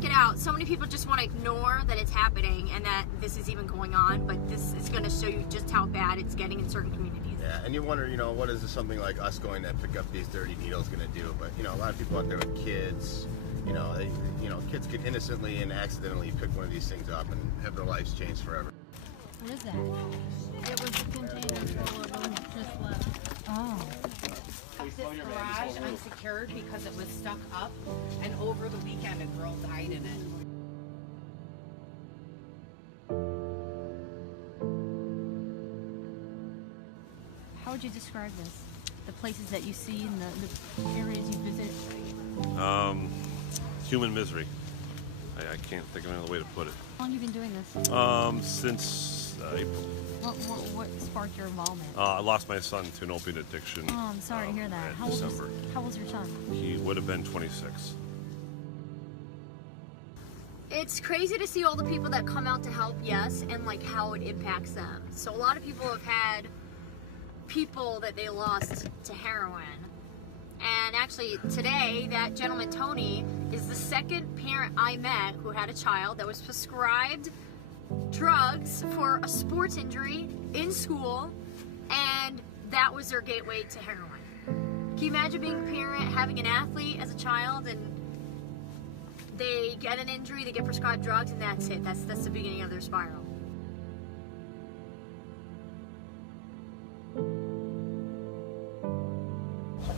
block it out. So many people just want to ignore that it's happening and that this is even going on, but this is going to show you just how bad it's getting in certain communities. Yeah, and you wonder, you know, what is something like us going to pick up these dirty needles going to do? But, you know, a lot of people out there with kids, you know, kids could innocently and accidentally pick one of these things up and have their lives changed forever. What is that? It was a container full of them just left. Oh. This garage unsecured because it was stuck up, and over the weekend a girl died in it. How would you describe this? The places that you see and the areas you visit? Human misery. I can't think of another way to put it. How long have you been doing this? Since April. What sparked your involvement? I lost my son to an opiate addiction. Oh, I'm sorry to hear that. How old's your son? He would have been 26. It's crazy to see all the people that come out to help, yes, and like how it impacts them. So a lot of people have had people that they lost to heroin. And actually today, that gentleman Tony is the second parent I met who had a child that was prescribed drugs for a sports injury in school, and that was their gateway to heroin. Can you imagine being a parent, having an athlete as a child, and they get an injury, they get prescribed drugs, and that's it. That's the beginning of their spiral.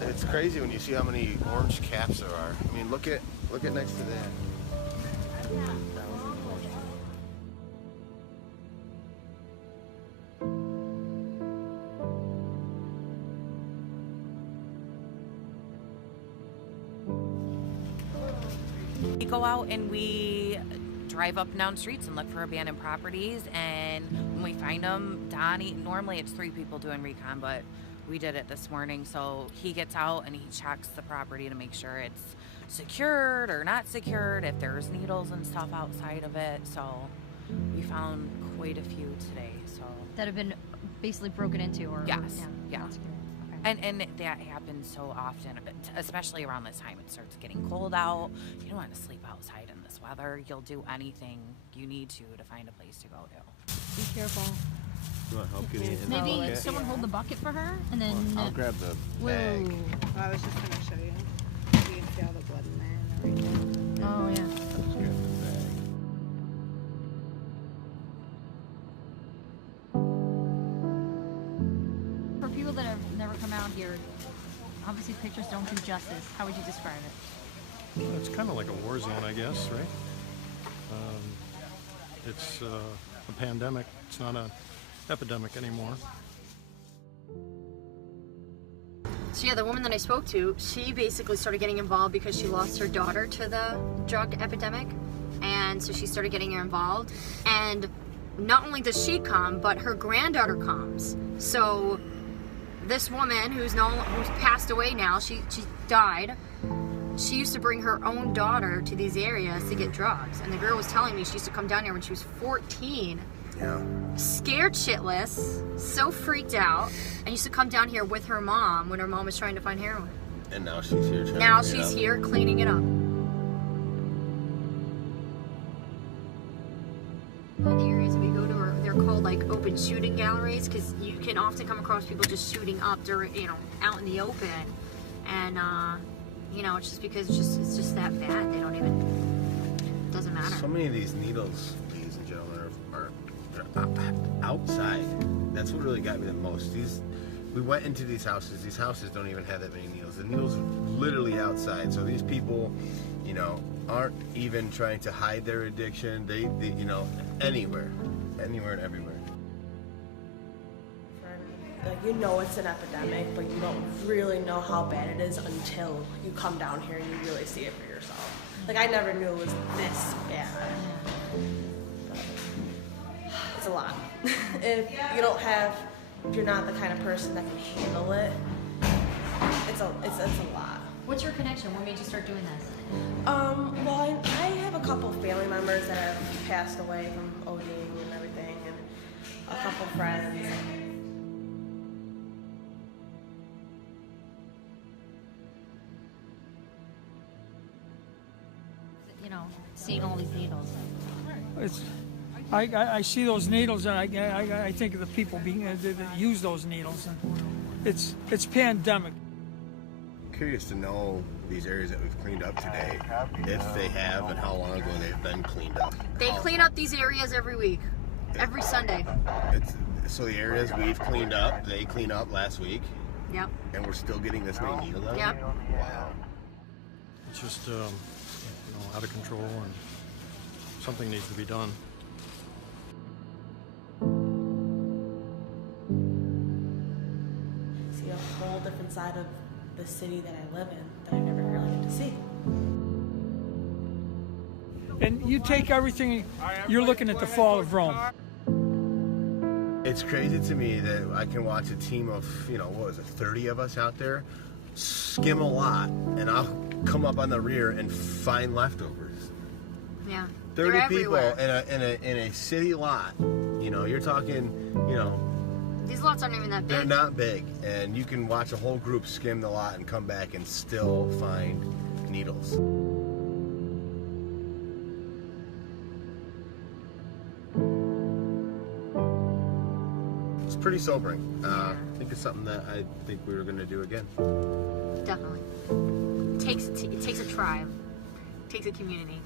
It's crazy when you see how many orange caps there are. I mean, look at next to that. We go out and we drive up and down streets and look for abandoned properties, and when we find them, Donnie, normally it's 3 people doing recon, but we did it this morning, so he gets out and he checks the property to make sure it's secured or not secured, if there's needles and stuff outside of it. So we found quite a few today. So That have been basically broken into, or yes, yeah. Okay. And that happens so often, especially around this time. It starts getting cold out. You don't want to sleep outside in this weather. You'll do anything you need to find a place to go to. Be careful. You want help getting in? Maybe Okay. someone hold the bucket for her, and then I'll grab the bag. Well, I was just going to show you. You can see all the blood in there and everything. Oh yeah. I'll just grab the bag. For people that have never come out here, obviously pictures don't do justice. How would you describe it? It's kind of like a war zone, I guess, right? It's a pandemic. It's not an epidemic anymore. So yeah, the woman that I spoke to, she basically started getting involved because she lost her daughter to the drug epidemic, and so she started getting involved. And not only does she come, but her granddaughter comes. So this woman who's passed away now, she died. She used to bring her own daughter to these areas to get drugs, and the girl was telling me she used to come down here when she was 14. Yeah. Scared shitless, so freaked out, and used to come down here with her mom when her mom was trying to find heroin. And now she's here. Now she's here cleaning it up. The areas we go to they're called like open shooting galleries, because you can often come across people just shooting up during, out in the open, and it's just because it's just that bad. They don't even. It doesn't matter. So many of these needles, ladies and gentlemen, are outside. That's what really got me the most. We went into these houses. These houses don't even have that many needles. The needles are literally outside. So these people, aren't even trying to hide their addiction. They anywhere and everywhere. Like, it's an epidemic, but you don't really know how bad it is until you come down here and you really see it for yourself. Like, I never knew it was this bad. But it's a lot. If you're not the kind of person that can handle it, it's a lot. What's your connection? What made you start doing this? Well, I have a couple family members that have passed away from ODing and everything, and a couple friends. know, seeing all these needles. I see those needles, and I think of the people that use those needles, and it's pandemic. Curious to know these areas that we've cleaned up today, if they have, and how long ago they've been cleaned up. They clean up these areas every week, every Sunday. So the areas we've cleaned up, they cleaned up last week. Yep. And we're still getting this many needles out? Yep. Wow. It's just, out of control, and something needs to be done. See a whole different side of the city that I live in that I never really get to see. And you take everything, you're looking at the fall of Rome. It's crazy to me that I can watch a team of, 30 of us out there skim a lot, and I'll come up on the rear and find leftovers. Yeah. 30 They're people everywhere. in a city lot. You're talking, These lots aren't even that big. they're not big, and you can watch a whole group skim the lot and come back and still find needles. It's pretty sobering. I think it's something that I think we were going to do again. Definitely. It takes a tribe. It takes a community.